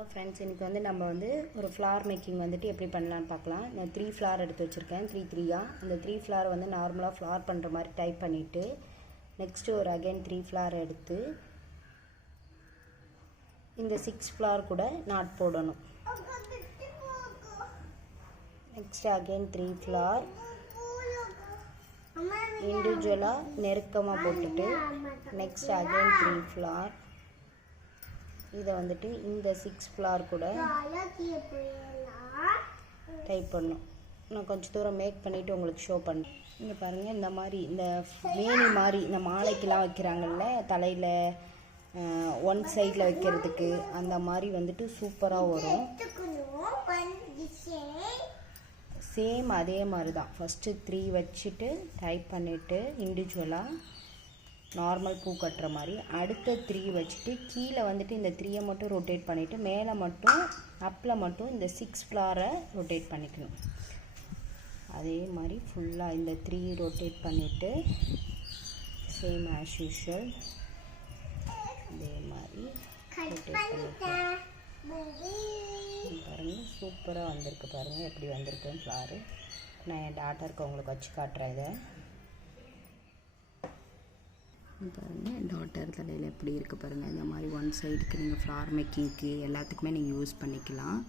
Hello friends இன்றைக்கி வந்து நம்ம வந்து ஒரு ஃப்ளார் மேக்கிங் வந்துட்டு எப்படி பண்ணலான்னு பார்க்கலாம். நான் த்ரீ ஃப்ளார் எடுத்து வச்சுருக்கேன். த்ரீ த்ரீயாக அந்த த்ரீ ஃப்ளார் வந்து நார்மலாக ஃப்ளார் பண்ணுற மாதிரி டைப் பண்ணிவிட்டு நெக்ஸ்ட்டு ஒரு அகைன் த்ரீ ஃப்ளார் எடுத்து இந்த சிக்ஸ் ஃப்ளார் கூட நாட் போடணும். நெக்ஸ்ட் அகைன் த்ரீ ஃப்ளார் இண்டிவிஜுவலாக நெருக்கமாக போட்டுட்டு நெக்ஸ்ட் அகைன் த்ரீ ஃப்ளார் இதை வந்துட்டு இந்த சிக்ஸ் ஃப்ளார் கூட டைப் பண்ணும். நான் கொஞ்சம் தூரம் மேக் பண்ணிவிட்டு உங்களுக்கு ஷோ பண்ணுறேன் இங்கே பாருங்கள் இந்த மாதிரி இந்த வேணி மாதிரி இந்த மாலைக்கெலாம் வைக்கிறாங்கல்ல தலையில் ஒன் சைடில் வைக்கிறதுக்கு அந்த மாதிரி வந்துட்டு சூப்பராக வரும். சேம் அதே மாதிரி தான். ஃபஸ்ட்டு த்ரீ வச்சுட்டு டைப் பண்ணிவிட்டு இண்டிவிஜுவலாக நார்மல் பூ கட்டுற மாதிரி. அடுத்த த்ரீ வச்சுட்டு கீழே வந்துட்டு இந்த த்ரீயை மட்டும் ரொட்டேட் பண்ணிவிட்டு மேலே மட்டும் அப்பில் மட்டும் இந்த சிக்ஸ் ஃப்ளாரை ரொட்டேட் பண்ணிக்கணும். அதே மாதிரி ஃபுல்லாக இந்த த்ரீ ரொட்டேட் பண்ணிவிட்டு சேம் ஆஸ் யூஷுவல் அதே மாதிரி ரொட்டேட் பண்ணிவிட்டு பாருங்கள் சூப்பராக வந்திருக்கு பாருங்கள் எப்படி வந்திருக்குன்னு ஃப்ளாரு நான் என் டாட்டருக்கு உங்களுக்கு வச்சு காட்டுறேன் இதை. பாருங்கள் டாட்டர் தலையில் எப்படி இருக்குது பாருங்கள் இந்த மாதிரி ஒன் சைடுக்கு நீங்கள் ஃப்ளார் மேக்கிங்க்கு எல்லாத்துக்குமே நீங்கள் யூஸ் பண்ணிக்கலாம்.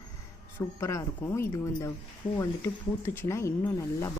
சூப்பராக இருக்கும். இது இந்த பூ வந்துட்டு பூத்துச்சுன்னா இன்னும் நல்லா